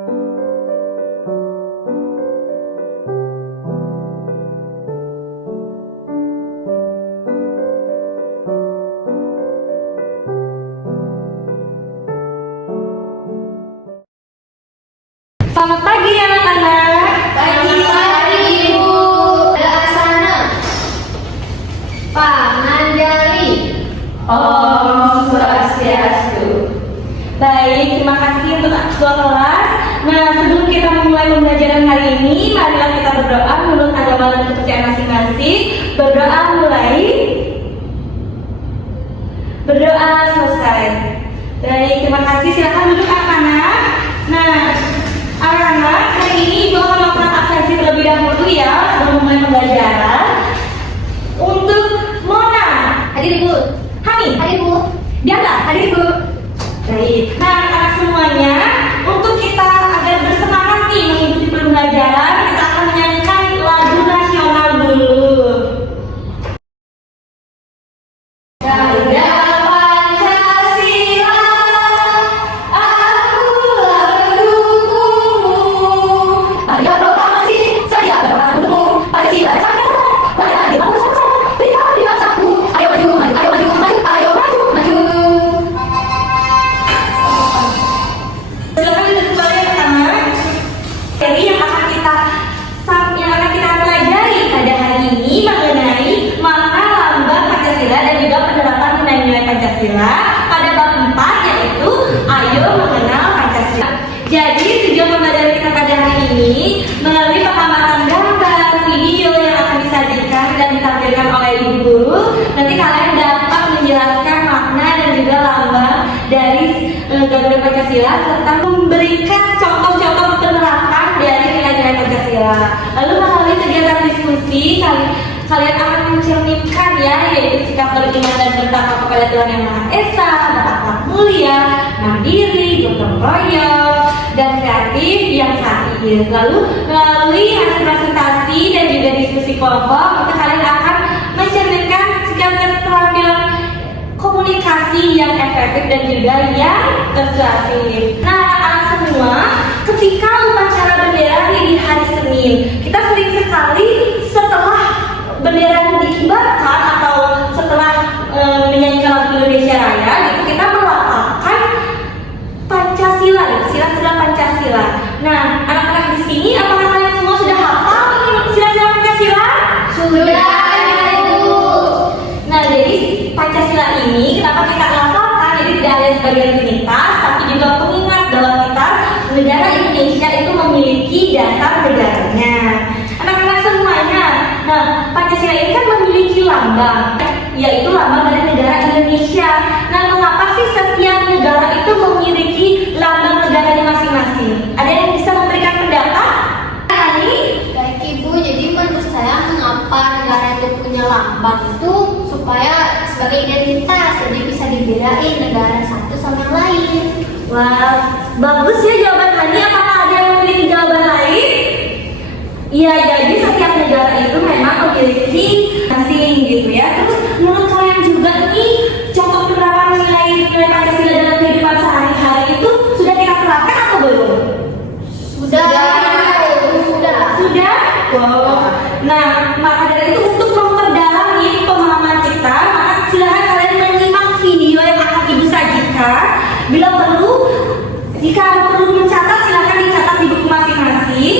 Selamat pagi anak-anak. Pagi Ibu. Laksana. Pak Nanjali. Om Swastiastu. Baik, terima kasih untuk ketua kelas. Nah, sebelum kita memulai pembelajaran hari ini, marilah kita berdoa menurut agama dan kepercayaan masing-masing. Berdoa mulai. Berdoa selesai. Baik, terima kasih. Silakan duduk anak-anak. Nah, anak-anak, hari ini Ibu akan melakukan absensi terlebih dahulu ya sebelum memulai pembelajaran. Untuk Mona, Hadir Bu. Hani, Hadir Bu. Diana, hadir Bu. Baik. Nah, anak semuanya, untuk kita agar bersemangat nih mengikuti pembelajaran, kita akan menyanyikan lagu nasional dulu. Garuda Pancasila, akulah pendukungmu. Ayo proklamasi, saya berpandungmu. Pancasila satu, layak di bangsa satu, berikan di bangsaku. Ayo maju, maju, ayo maju, maju, ayo maju, maju. Silakan duduk kembali anak-anak. Jadi yang akan kita pelajari pada hari ini mengenai makna lambang Pancasila dan juga penerapan nilai-nilai Pancasila pada bab 4, yaitu Ayo Mengenal Pancasila. Jadi tujuan pembelajaran kita pada hari ini melalui pengamatan gambar, video yang akan disajikan dan ditampilkan oleh ibu guru. Nanti kalian dapat menjelaskan makna dan juga lambang dari Garuda Pancasila serta memberikan contoh-contoh penerapan dari nilai-nilai Pancasila. Lalu melalui kegiatan diskusi kalian akan mencerminkan ya, yaitu sikap beriman dan bertakwa kepada Tuhan Yang Maha Esa, berakhlak mulia, mandiri, gotong royong, dan kreatif yang satir. Lalu melalui hasil presentasi dan juga diskusi kelompok, kalian akan mencerminkan sikap dan keterampilan komunikasi yang efektif dan juga yang persuasif. Nah, anak semua, ketika upacara bendera di hari Senin, kita sering sekali setelah bendera dikibarkan atau setelah menyanyikan lagu Indonesia Raya, gitu, kita melafalkan Pancasila, sila-sila Pancasila. Nah, anak-anak di sini, apakah kalian semua sudah hafal sila-sila Pancasila? Sudah, Ibu. Nah, jadi Pancasila ini kenapa kita lafalkan? Jadi tidak hanya sebagai rutinitas, tapi juga pengingat bahwa kita negara Indonesia itu memiliki dasar negaranya. Anak-anak semuanya, nah Pancasila ini kan memiliki lambang, yaitu lambang dari negara Indonesia. Nah, mengapa sih setiap negara itu memiliki lambang negaranya masing-masing? Ada yang bisa memberikan pendapat? Hani? Baik Ibu, jadi menurut saya mengapa negara itu punya lambang itu supaya sebagai identitas, jadi bisa dibedain negara satu sama yang lain. Wah, bagus ya jawaban Hani. Apakah ada yang memiliki jawaban lain? Iya, jadi setiap negara itu memang memiliki masing gitu ya. Terus menurut kalian juga nih, contoh penerapan nilai Pancasila dalam kehidupan sehari-hari itu sudah kita terapkan atau belum? Sudah. Sudah? Wow. Nah, maka dari itu untuk memperdalam pemahaman kita, maka silakan kalian menyimak video yang akan ibu sajikan. Bila perlu, jika perlu mencatat, silakan dicatat di buku masing-masing.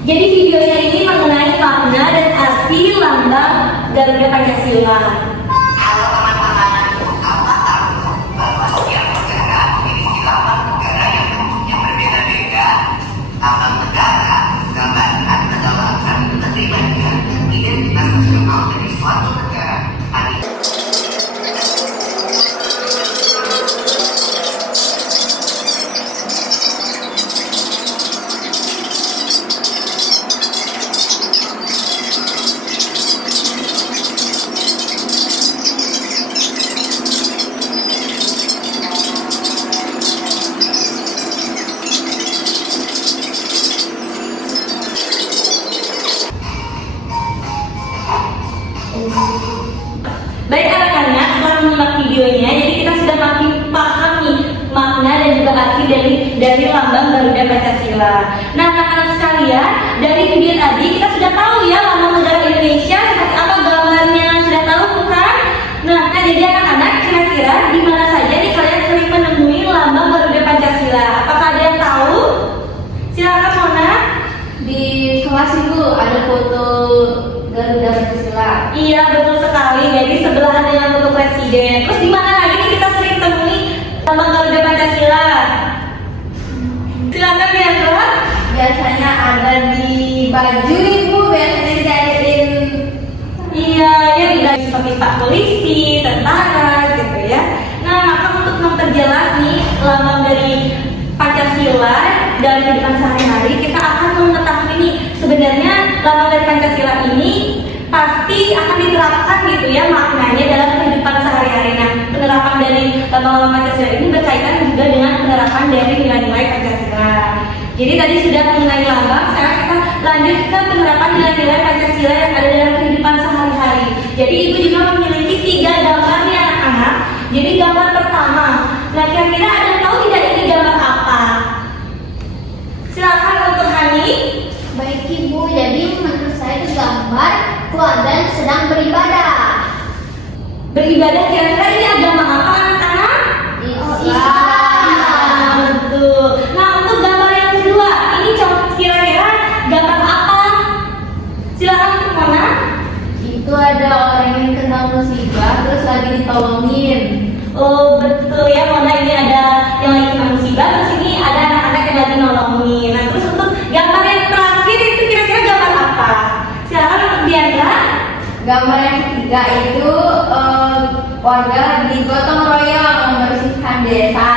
Jadi videonya ini mengenai makna dan arti lambang Garuda Pancasila. Halo teman-teman, kamu tahu bahwa setiap negara memiliki lambang negara yang bentuknya berbeda-beda? Lambang negara gambarkan adalah juga arti dari lambang Garuda Pancasila. Nah, anak-anak sekalian, dari video tadi kita sudah tahu ya lambang negara Indonesia seperti apa gambarnya, sudah tahu bukan? Nah, jadi anak-anak kira-kira di mana saja nih kalian sering menemui lambang Garuda Pancasila? Apakah ada yang tahu? Silakan Mona. Di kelas itu ada foto Garuda Pancasila. Iya, betul sekali. Jadi sebelahan dengan foto presiden. Terus di mana lagi nih kita sering temui lambang Garuda Pancasila? Silakan Diandra. Biasanya ada di baju ibu, biasanya dijadiin. Iya, ya tidak seperti Pak Polisi, tentara gitu ya. Nah, maka untuk memperjelas nih lambang dari Pancasila dan kehidupan sehari-hari, kita akan mengetahui nih sebenarnya lambang dari Pancasila ini pasti akan diterapkan gitu ya maknanya dalam kehidupan sehari-hari. Nah, penerapan dari lambang Pancasila ini berkaitan juga dengan penerapan dari nilai-nilai Pancasila. Jadi tadi sudah mengenai lambang, sekarang kita lanjut ke penerapan nilai-nilai Pancasila yang ada dalam kehidupan sehari-hari. Jadi ibu juga memiliki 3 gambarnya anak-anak. Jadi gambar pertama, nah kira-kira ada yang tahu tidak ini gambar apa? Silakan untuk Hani. Baik ibu, jadi menurut saya itu gambar keluarga yang sedang beribadah. Beribadah kira-kira ini agama apa anak-anak? Islam. Betul. Nah, untuk gambar yang kedua, ini kira-kira gambar apa? Silakan untuk Mona. Itu ada orang yang kena musibah terus lagi ditolongin. Oh betul ya Mona, ini ada yang lagi kena musibah, terus ini ada anak-anak yang lagi nolongin. Nah, terus untuk gambar yang terakhir itu kira-kira gambar apa? Silakan untuk Diandra. Gambar yang ketiga itu warga di gotong royong membersihkan desa.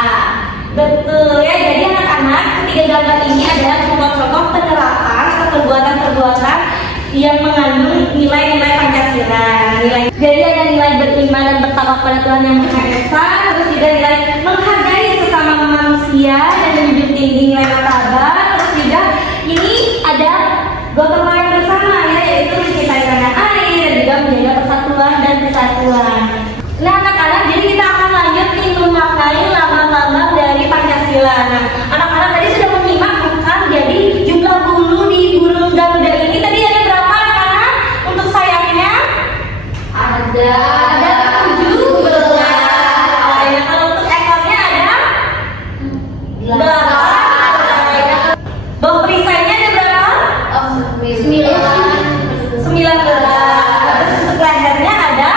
Betul ya, jadi anak-anak ketiga gambar ini adalah contoh-contoh penerapan atau perbuatan-perbuatan yang mengandung nilai-nilai Pancasila. Jadi ada nilai beriman dan bertakwa pada Tuhan Yang Maha Esa, terus juga nilai menghargai sesama manusia dan menjunjung tinggi nilai martabat, terus juga ini ada gotong royong bersama ya, yaitu mencintai tanah air dan juga menjaga persatuan dan kesatuan. Nah anak-anak, jadi kita akan lanjut nih memaknai lambang-lambang dari Pancasila. Nah anak-anak tadi sudah menyimak bukan? Jadi jumlah bulu di burung Garuda ini tadi ada berapa anak-anak? Untuk sayapnya? Ada 17. Ya, kalau untuk ekornya ada 8. Bau perisainya ada berapa? 9. 19. Terus untuk lehernya ada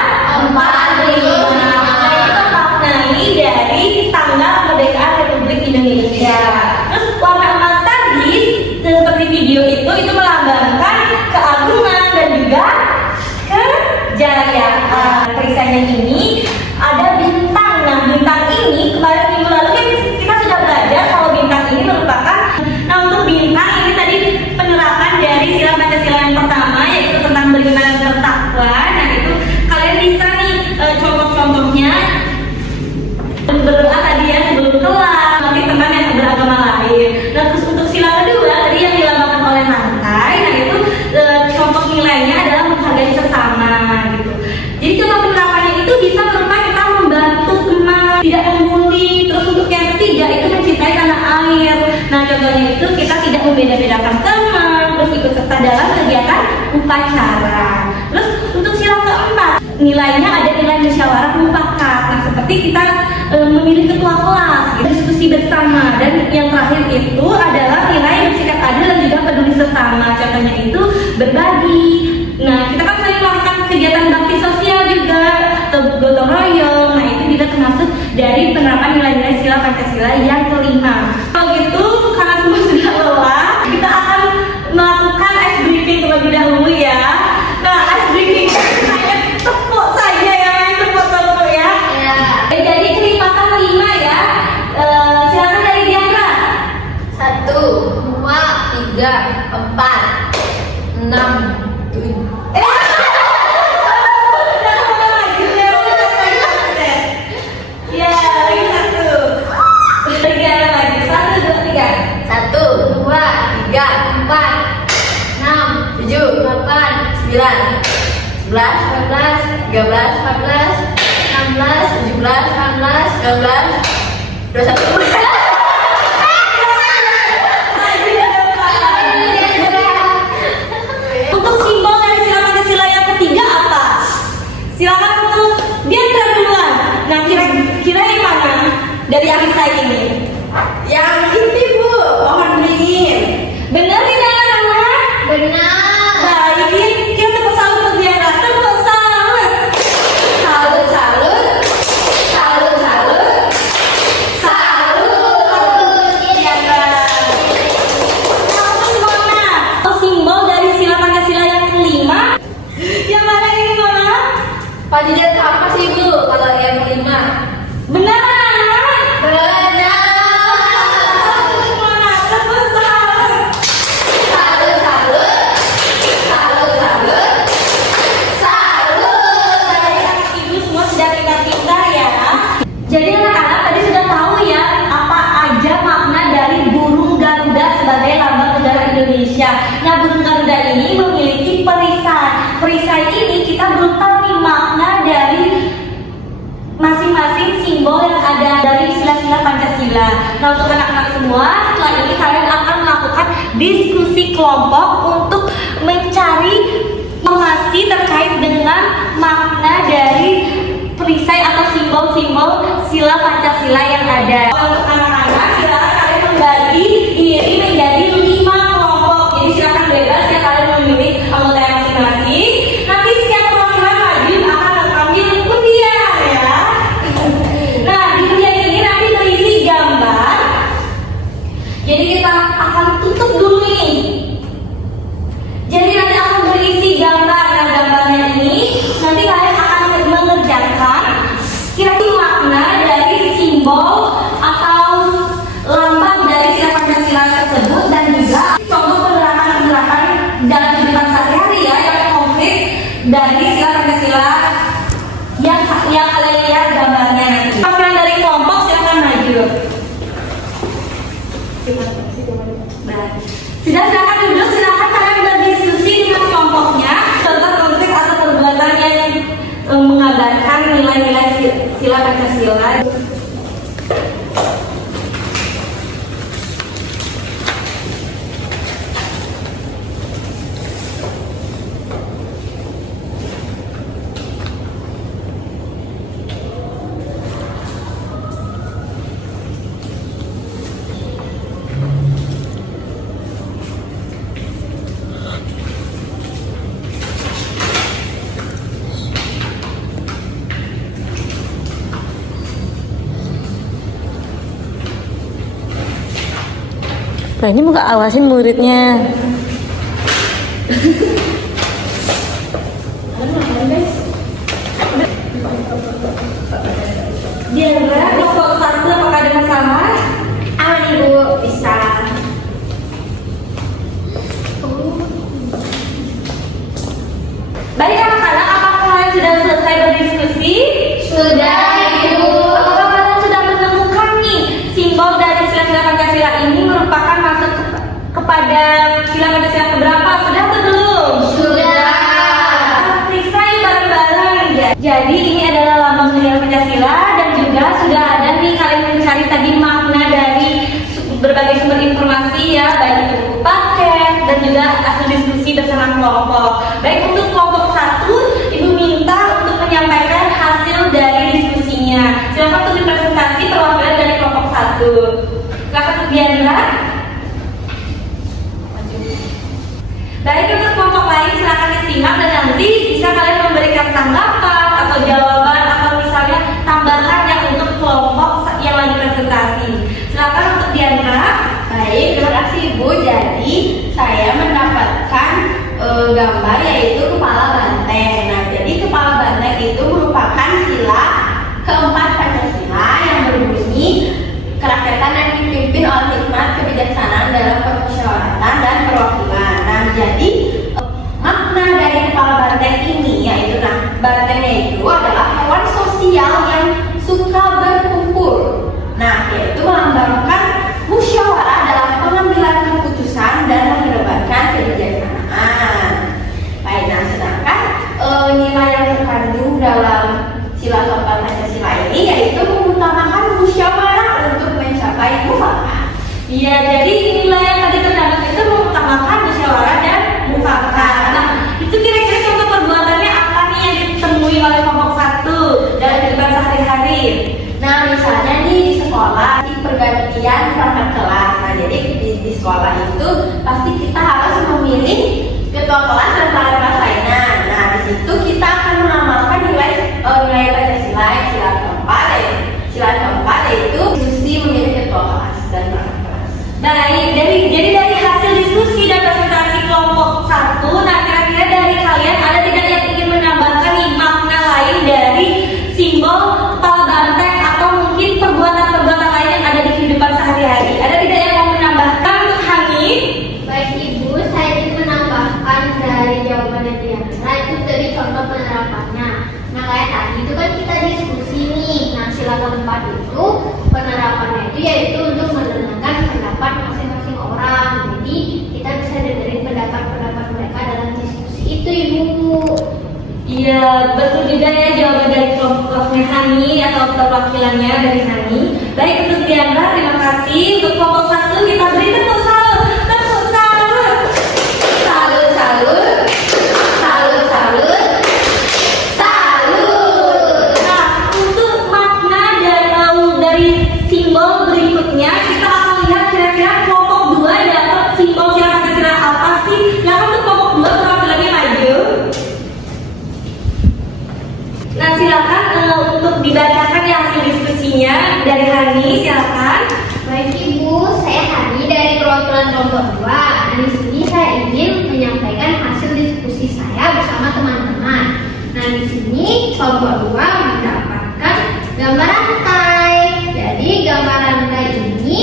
45. Nah, itu maknai dari tanggal kemerdekaan Republik Indonesia. Terus warna emas tadi seperti video itu melambangkan keagungan dan juga kejayaan. Perisainya ini ada bintang. Nah, bintang ini kemarin minggu lalu kan kita sudah belajar kalau bintang ini merupakan. Nah, untuk bintang ini tadi penerapan dari sila Pancasila yang pertama yaitu tentang beriman dan bertakwa. Nah, itu kalian bisa nih contoh-contohnya berdoa tadi ya sebelum kelas, nanti teman yang beragama lain. Nah, terus untuk sila kedua tadi yang dilambangkan oleh lantai, nah itu contoh nilainya adalah menghargai sesama gitu. Jadi contoh penerapannya itu bisa berupa kita membantu teman, tidak membuli. Terus untuk yang ketiga itu mencintai tanah air. Nah, contohnya itu kita tidak membeda-bedakan teman, terus ikut serta dalam kegiatan upacara. Terus untuk sila keempat nilainya ada nilai musyawarah mufakat. Nah, seperti kita memilih ketua kelas, gitu, diskusi bersama. Dan yang terakhir itu adalah nilai bersikap adil dan juga peduli sesama. Contohnya itu berbagi. Nah, kita kan sering melakukan kegiatan bakti sosial juga, gotong royong. Nah, itu juga termasuk dari penerapan nilai-nilai sila Pancasila yang kelima. Kalau gitu, karena semua sudah lelah, kita akan melakukan ice briefing terlebih dahulu ya. Nah, ice briefing saya tepuk saja ya, main tepuk-tepuk ya. Jadi kelipatan 5 ya. Silakan dari Diandra. 1, 2, 3, 4, 6, 7. Ya, lagi 1. Lagi lagi 1, 2, 3. 1, 2, 3, 4, 6, 7, 8, 9, 11, 12, 13, 14, 16, 17, 18, 19, 21. nih? Yang ini Bu, pohon beringin. Bener tidak anak-anak? Benar. Baik, kita tepuk salut untuk Diana. Tepuk salut. Salut, salut. Salut, salut. Salut. Diana. Kamu mana? Simbol dari sila Pancasila yang kelima. Yang mana ini Mama? Panjat apa sih Bu kalau yang kelima? Benar anak? Benar. Mana? Tepuk salut. Salut, salut. Salut, salut. Salut. Baik, anak ibu semua sudah pintar-pintar ya. Jadi anak-anak tadi sudah tahu ya apa aja makna dari burung Garuda sebagai lambang negara Indonesia. Nah, burung Garuda ini memiliki perisai. Perisai ini kita belum tahu nih makna dari masing-masing simbol yang ada dari sila-sila Pancasila. Nah, untuk anak-anak semua, setelah ini kalian akan melakukan diskusi kelompok untuk mencari informasi terkait dengan makna dari perisai atau simbol-simbol sila Pancasila yang ada. Untuk anak-anak, silakan kalian membagi diri menjadi 5 kelompok. Jadi silakan bebas ya kalian memilih anggota yang masing-masing. Nanti setiap perwakilan maju akan mengambil undian ya. Nah, di undian ini nanti berisi gambar. Jadi kita akan tutup dulu ini. Jadi nanti akan berisi gambar. Nah, gambarnya ini nanti kalian akan mengerjakan kira-kira makna dari simbol atau lambang dari sila Pancasila tersebut dan juga contoh penerapan dalam kehidupan sehari-hari ya yang konkret dari sila Pancasila yang kalian lihat gambarnya nanti. Perwakilan dari kelompok silakan maju. Sudah, silakan duduk, silakan kalian berdiskusi dengan kelompoknya contoh konkret atau perbuatan yang mengabarkan nilai-nilai sila Pancasila. Nah, ini muka awasin muridnya. Diandra, kelompok 1 apakah ada masalah? Aman Ibu, bisa. Baik anak-anak, apakah kalian sudah selesai berdiskusi? Sudah Ibu. Apakah kalian sudah menemukan nih simbol dari sila-sila Pancasila ini merupakan masuk kepada sila Pancasila keberapa? Sudah atau belum? Sudah. Periksa yuk bareng-bareng ya. Jadi ini adalah lambang negara Pancasila dan juga sudah ada nih kalian mencari tadi makna dari berbagai sumber informasi ya, baik itu buku paket dan juga hasil diskusi bersama kelompok. Baik untuk kelompok 1, Ibu minta untuk menyampaikan hasil dari diskusinya. Silakan untuk dipresentasi perwakilan dari kelompok 1. Silakan untuk Diandra. Baik untuk kelompok lain silakan disimak dan nanti bisa kalian memberikan tanggapan atau jawaban atau misalnya tambahan yang untuk kelompok yang lagi presentasi. Silakan untuk Diandra. Baik, terima kasih Ibu. Jadi saya mendapatkan gambar yaitu kepala banteng. Nah, jadi kepala banteng itu merupakan sila keempat Pancasila yang berbunyi kerakyatan yang dipimpin oleh hikmat kebijaksanaan dalam permusyawaratan dan perwakilan. Nah, jadi makna dari kepala banteng ini yaitu bantengnya itu adalah hewan sosial yang suka berkumpul. Nah, yaitu melambangkan musyawarah dalam pengambilan keputusan dan mengedepankan kebijaksanaan. Baik, nah sedangkan nilai yang terkandung dalam sila keempat Pancasila ini yaitu mengutamakan musyawarah untuk mencapai mufakat. Iya, jadi nilai yang tadi terdapat itu mengutamakan musyawarah dan mufakat. Nah, itu kira-kira contoh perbuatannya apa nih yang ditemui oleh kelompok 1 dalam kehidupan sehari-hari? Nah, misalnya nih di sekolah di pergantian perangkat kelas. Nah, jadi di sekolah itu pasti kita harus memilih ketua kelas dan para kelas lainnya. Nah, di situ kita akan menambahkan nilai Pancasila sila keempat yaitu diskusi memilih ketua kelas dan perangkat kelas. Jadi dari hasil diskusi dan presentasi kelompok 1, nah kira-kira dari kalian ada tidak yang ingin menambahkan nih makna lain dari simbol kepala banteng atau mungkin perbuatan-perbuatan lain yang ada di kehidupan sehari-hari? Ada tidak yang mau menambahkan untuk Hani? Baik Ibu, saya ingin menambahkan dari jawaban yang Diandra itu dari contoh penerapannya. Nah kayak tadi itu kan kita diskusi nih. Nah sila keempat itu penerapannya itu yaitu untuk mendengarkan pendapat masing-masing orang. Jadi kita bisa dengerin pendapat-pendapat mereka dalam diskusi itu Ibu. Iya, betul juga ya jawaban dari kelompoknya Hani atau perwakilannya dari Hani. Baik, untuk Diandra, terima kasih. Untuk kelompok 1 kita beri tepuk salut. Tepuk salut. Salut, salut. Salut, salut. Salut. Nah, untuk makna dari simbol berikutnya, kita akan lihat kira-kira kelompok 2 dapat simbol sila Pancasila apa sih? Yang untuk kelompok 2 perwakilannya maju. Nah, silakan untuk dibacakan ya hasil diskusinya dari Hani, silakan. Baik Ibu, saya Hani dari perwakilan kelompok 2. Nah, di sini saya ingin menyampaikan hasil diskusi saya bersama teman-teman. Nah, di sini kelompok 2 mendapatkan gambar rantai. Jadi, gambar rantai ini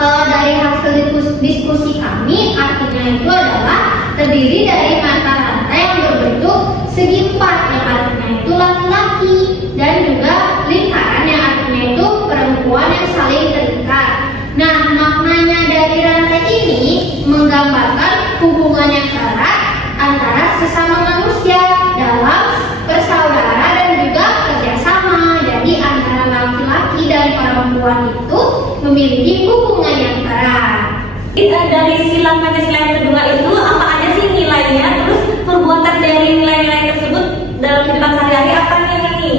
kalau dari hasil diskusi kami artinya itu adalah terdiri dari mata rantai yang berbentuk segi empat yang artinya itu laki-laki dan juga lingkaran yang artinya itu perempuan yang saling terikat. Nah, maknanya dari rantai ini menggambarkan hubungan yang erat antara sesama manusia dalam bersaudara dan juga kerjasama. Jadi antara laki-laki dan perempuan itu memiliki hubungan yang erat. Dari sila Pancasila yang kedua itu apa aja sih nilainya? Terus perbuatan dari nilai-nilai tersebut dalam kehidupan sehari-hari apa nih?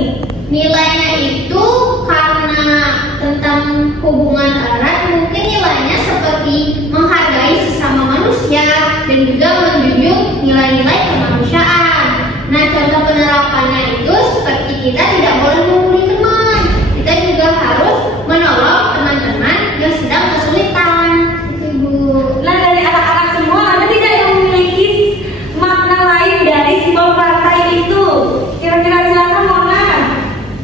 Nilainya itu karena tentang hubungan erat, mungkin nilainya seperti menghargai sesama manusia dan juga menjunjung nilai-nilai kemanusiaan. Nah, contoh penerapannya itu seperti kita tidak boleh membuli teman. Kita juga harus menolong teman-teman yang sedang kesulitan. Itu Ibu. Nah, dari anak-anak semua ada tidak yang memiliki makna lain dari simbol rantai itu? Kira-kira silakan Mona.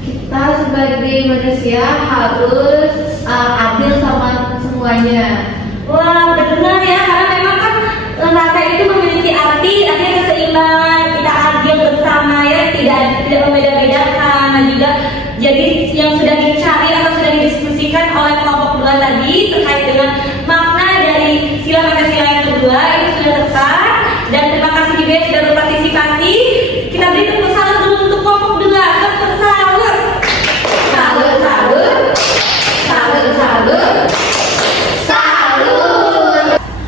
Kita sebagai manusia harus adil sama semuanya. Wah, benar ya, karena memang kan rantai itu memiliki artinya keseimbangan, kita adil bersama ya, tidak membeda-bedakan. Dan juga jadi yang sudah dicari atau sudah didiskusikan oleh kelompok 2 tadi terkait dengan makna dari sila Pancasila yang kedua itu sudah tepat. Dan terima kasih juga yang sudah berpartisipasi. Kita beri tepuk salut dulu untuk kelompok 2. Tepuk salut. Salut, salut. Salut, salut. Salut.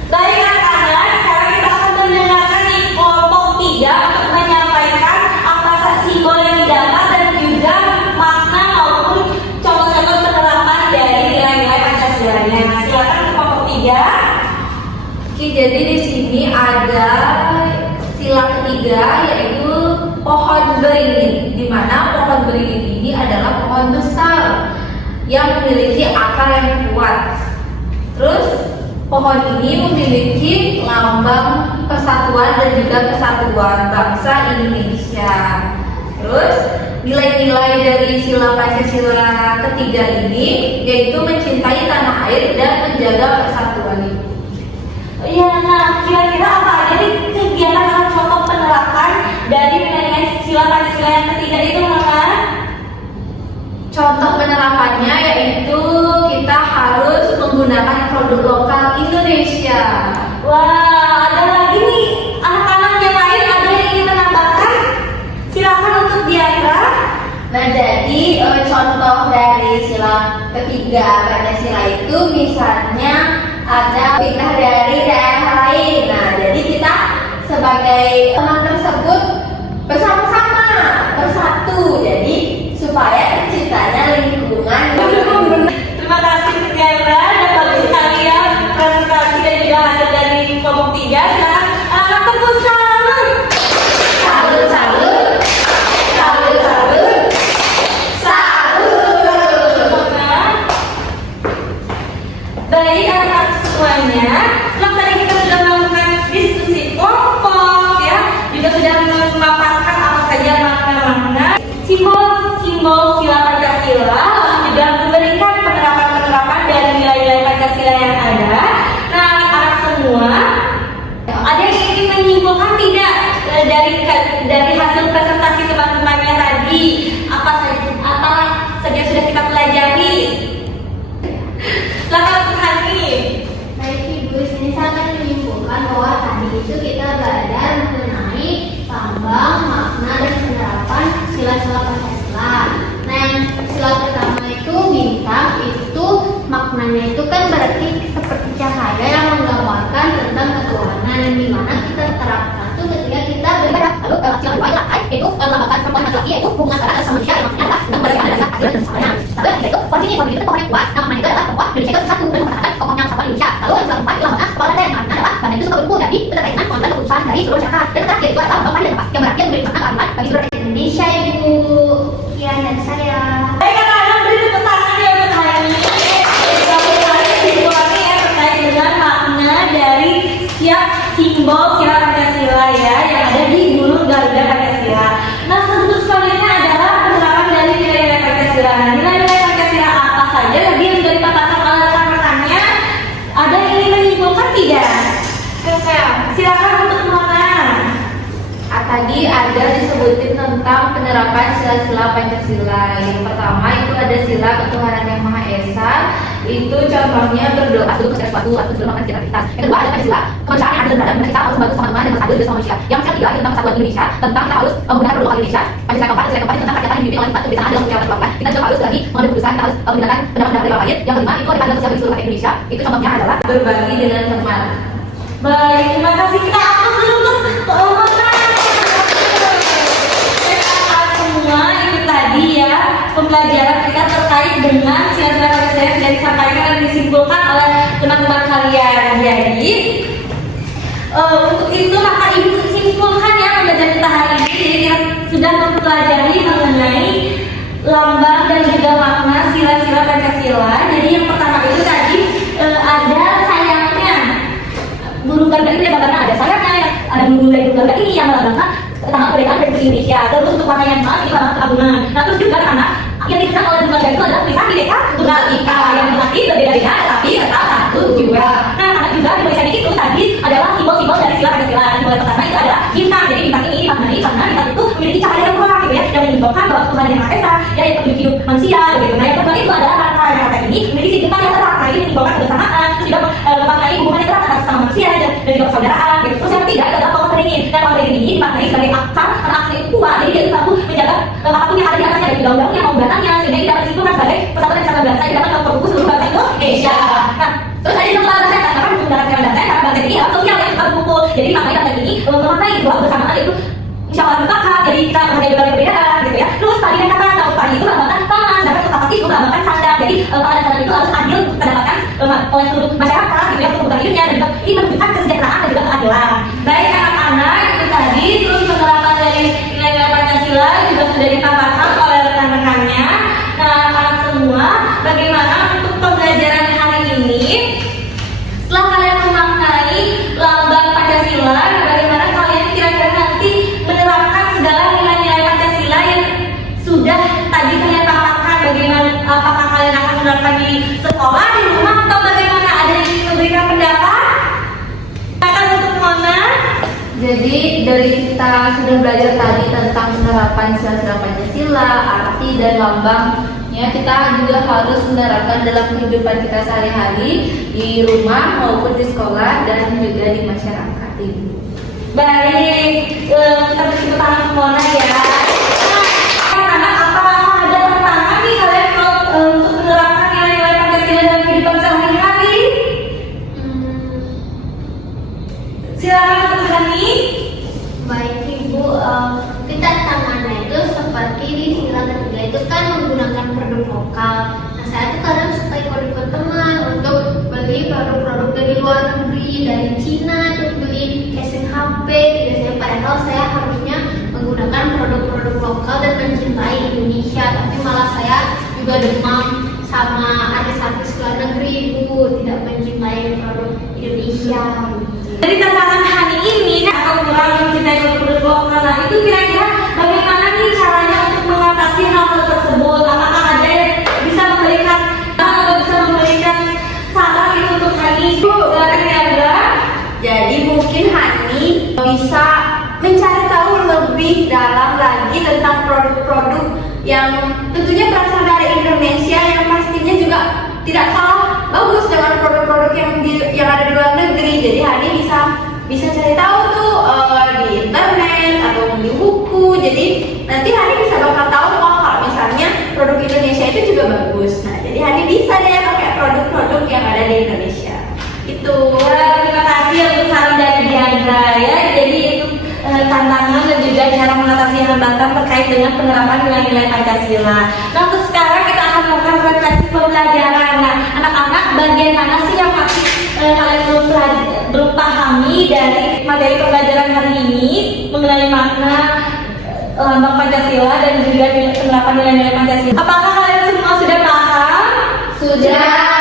Baik anak-anak, sekarang kita akan mendengarkan di kelompok 3 untuk menyampaikan apa saja simbol yang didapat dan juga makna maupun contoh-contoh penerapan dari nilai-nilai Pancasila-nya. Silakan untuk kelompok 3. Oke, jadi di sini ada sila ketiga yaitu pohon beringin, di mana pohon beringin ini adalah pohon besar yang memiliki akar yang kuat. Terus pohon ini memiliki lambang persatuan dan juga kesatuan bangsa Indonesia. Terus nilai-nilai dari sila Pancasila ketiga ini yaitu mencintai tanah air dan menjaga persatuan ini. Iya, nah kira-kira apa aja nih kegiatan atau contoh penerapan dari nilai-nilai sila Pancasila yang ketiga itu, Mama? Contoh penerapannya yaitu kita harus menggunakan produk lokal Indonesia. Wah, ada lagi nih anak-anak yang lain ada yang ingin menambahkan? Silakan untuk Diandra. Nah, jadi contoh dari sila ketiga Pancasila itu misalnya ada pindah dari daerah lain. Nah, jadi kita sebagai teman tersebut bersama-sama bersatu. Jadi supaya terciptanya lingkungan. Terima kasih Diandra dan bagus sekali Baik anak-anak semuanya, setelah tadi kita sudah melakukan diskusi kelompok ya, juga sudah memaparkan apa saja makna-makna simbol-simbol sila Pancasila, lalu juga memberikan penerapan-penerapan dari nilai-nilai Pancasila yang ada. Nah, anak-anak semua, ada yang ingin menyimpulkan tidak dari hasil presentasi teman-temannya tadi? Apa saja sudah kita pelajari? Silakan Hani. Baik Ibu, sini saya akan menyimpulkan bahwa tadi itu kita belajar mengenai lambang, makna, dan penerapan sila-sila Pancasila. Nah, yang sila pertama itu bintang, itu maknanya itu kan berarti seperti cahaya yang menggambarkan tentang ketuhanan, yang dimana kita terapkan itu ketika kita beribadah. Lalu sila kedua adalah itu melambangkan perempuan laki-laki, yaitu hubungan antara sama manusia yang maknanya adalah tentang berdasarkan adalah adil dan kesabaran. Lalu yang ketiga itu posisi itu tokoh yang kuat, namanya itu adalah tokoh Indonesia itu satu dan mengatakan tokoh yang sama Indonesia. Lalu yang keempat lambangkan kepala dan makna adalah badan itu suka berkumpul dari keterkaitan pengambilan keputusan dari seluruh masyarakat. Dan terakhir itu adalah lambang dan yang berarti memberi makna keadilan bagi seluruh rakyat Indonesia. Ibu, sekian dari saya. Baik anak-anak, beri tepuk tangan ya untuk Hani. Simbolnya ya terkait dengan makna dari setiap simbol sila Pancasila ya yang ada di burung Garuda Pancasila. Nah, bentuk selanjutnya adalah penerapan dari nilai-nilai Pancasila. Nah, nilai-nilai Pancasila apa saja tadi yang sudah dipaparkan oleh rekan-rekannya? Ada yang ingin menyimpulkan tidak? Silakan untuk Mona. Tadi ada disebutin tentang penerapan sila-sila Pancasila. Yang pertama itu ada sila ketuhanan yang Maha Esa. Itu contohnya berdoa untuk sesuatu atau dalam integritas. Yang kedua ada Pancasila, kemanusiaan yang adil dan beradab, kita harus membantu sama teman dan bersatu bersama manusia. Yang ketiga tentang persatuan Indonesia, tentang kita harus menggunakan produk Indonesia. Pancasila keempat tentang rakyat yang dipimpin oleh empat kebiasaan dalam menjalankan program. Kita juga harus lagi mengambil keputusan, kita harus menggunakan pendapat dari orang lain. Yang kelima itu ada sosial bagi seluruh rakyat Indonesia. Itu contohnya adalah berbagi dengan teman. Baik, terima kasih. Kita aplaus dulu untuk Mona. Semua itu tadi ya pembelajaran kita terkait dengan sila-sila Pancasila yang sudah disampaikan dan disimpulkan oleh teman-teman kalian. Jadi untuk itu maka ibu simpulkan ya pembelajaran kita hari ini. Jadi kita sudah mempelajari mengenai lambang dan juga makna sila-sila Pancasila. Jadi yang pertama itu tadi ada sayapnya. Burung Garuda ini melambangkan ada sayapnya, ada burung Garuda ini yang melambangkan tentang kemerdekaan Republik Indonesia. Terus untuk warna yang emas ini warna keagungan. Nah terus juga anak yang dikenal oleh Burung Garuda itu adalah tulisan Bhinneka Tunggal Ika yang berarti berbeda-beda tapi tetap satu juga. Nah anak juga di tulisan itu tadi adalah simbol-simbol dari sila Pancasila. Simbol yang pertama itu adalah bintang. Jadi bintang ini maknanya karena bintang itu memiliki cahaya yang terang gitu ya, yang menyimbolkan bahwa Tuhan yang Maha Esa ya yang hidup manusia gitu. Nah yang kedua itu adalah kata ini memiliki bintang yang terang. Nah ini menyimbolkan kebersamaan. Terus juga maknanya hubungannya erat antara sesama manusia dan juga persaudaraan gitu. Terus yang ketiga itu adalah pohon beringin. Nah pohon beringin ini dimaknai sebagai akar karena akarnya itu kuat. Jadi dia itu mampu menjaga apapun yang ada di atasnya dari undang-undangnya maupun batangnya sehingga kita dapat disimpulkan sebagai persatuan dan kesatuan bangsa yang dapat memperkuat seluruh bangsa Indonesia. Nah terus tadi yang saya katakan untuk menggunakan bangsa karena bangsa ini adalah sosial yang kita berkumpul. Jadi maknai bangsa ini memaknai bahwa bersamaan itu insya Allah berkah. Jadi kita menghargai berbagai perbedaan gitu ya. Terus tadi yang kata tahu tadi itu melambangkan tangan, sedangkan tapak itu melambangkan sandang. Jadi tangan dan sandang itu harus adil mendapatkan oleh seluruh masyarakat gitu ya untuk kebutuhan hidupnya dan juga ini menunjukkan kesejahteraan dan juga keadilan. Baik anak-anak itu tadi terus penerapan dari nilai-nilai Pancasila juga sudah dipaparkan oleh rekan-rekannya. Nah anak semua bagaimana untuk pembelajaran hari ini? Setelah kalian memaknai lambang Pancasila, bagaimana kalian kira-kira nanti menerapkan segala nilai-nilai Pancasila yang sudah tadi kalian paparkan? Bagaimana? Apakah kalian akan menerapkan di sekolah, di rumah, atau bagaimana? Ada yang ingin memberikan pendapat? Silakan untuk Mona. Jadi dari kita sudah belajar tadi tentang penerapan sila-sila Pancasila, arti dan lambangnya, kita juga harus menerapkan dalam kehidupan kita sehari-hari di rumah maupun di sekolah dan juga di masyarakat ini. Baik, kita beri tepuk tangan untuk Mona ya. Anak-anak, apakah ada tantangan nih kalian untuk menerapkan nilai-nilai Pancasila dalam kehidupan sehari-hari? Silakan untuk Hani. Baik Ibu, kita tantangannya itu seperti di sila ketiga itu kan menggunakan produk lokal. Nah saya tuh kadang suka ikut-ikut teman untuk beli produk-produk dari luar negeri, dari Cina itu beli casing HP. Biasanya padahal saya harusnya menggunakan produk-produk lokal dan mencintai Indonesia, tapi malah saya juga demam sama artis-artis luar negeri Ibu, tidak Indonesia. Dari tantangan hari ini atau kurang mencintai produk lokal itu kira-kira bagaimana nih caranya untuk mengatasi hal tersebut? Apakah ada yang bisa memberikan atau bisa memberikan saran gitu untuk Hani? Silakan ya, Bra. Jadi mungkin Hani bisa mencari tahu lebih dalam lagi tentang produk-produk yang tentunya berasal dari Indonesia yang pastinya juga tidak kalah bagus dengan produk-produk yang ada di luar negeri. Jadi Hani bisa cari tahu tuh di internet atau di buku. Jadi nanti Hani bisa bakal tahu kalau misalnya produk Indonesia itu juga bagus. Nah, jadi Hani bisa deh pakai produk-produk yang ada di Indonesia. Itu. Terima kasih untuk saran dari Diandra ya. Jadi itu tantangan dan juga cara mengatasi hambatan terkait dengan penerapan nilai-nilai Pancasila. Nah, untuk sekarang kita akan melakukan refleksi pembelajaran. Nah, anak-anak bagian mana sih yang masih kalian belum pahami dari materi pembelajaran hari ini mengenai makna lambang Pancasila dan juga penerapan nilai-nilai Pancasila? Apakah kalian semua sudah paham? Sudah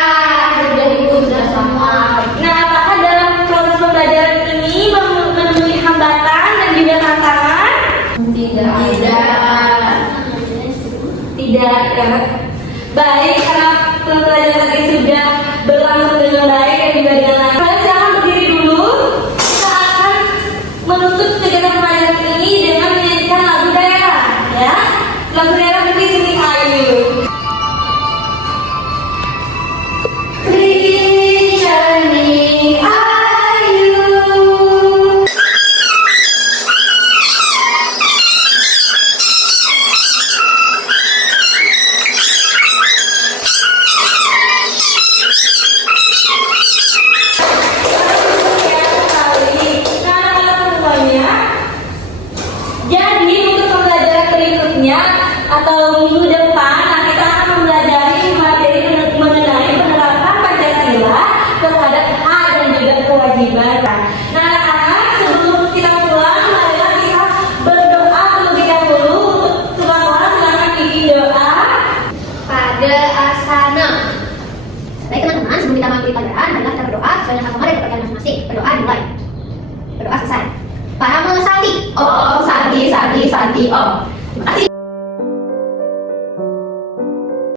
Ibu sudah sama. Nah, apakah dalam proses pembelajaran ini menemui hambatan dan juga tantangan? Tidak ya. Baik, karena pembelajaran tadi sudah berlangsung dengan baik dan juga dengan lancar. Kalian silakan berdiri dulu. Kita akan menutup kegiatan pembelajaran ini dengan menyanyikan lagu daerah, ya. Lagu daerah berdiri sini ayu. Returning ayu. Jadi untuk pembelajaran berikutnya atau minggu depan kita akan mempelajari materi mengenai penerapan Pancasila terhadap hak dan juga kewajiban. Nah, anak-anak sebelum kita pulang, marilah kita berdoa terlebih dahulu. Untuk tuan kelas silakan bikin doa. Pada asana. Baik teman-teman, sebelum kita mengakhiri pelajaran, marilah kita berdoa sesuai dengan kemarin kebagian masing-masing. Berdoa dimulai. Berdoa selesai. Para Sakti. Oh, Sakti. Oh. Terima kasih.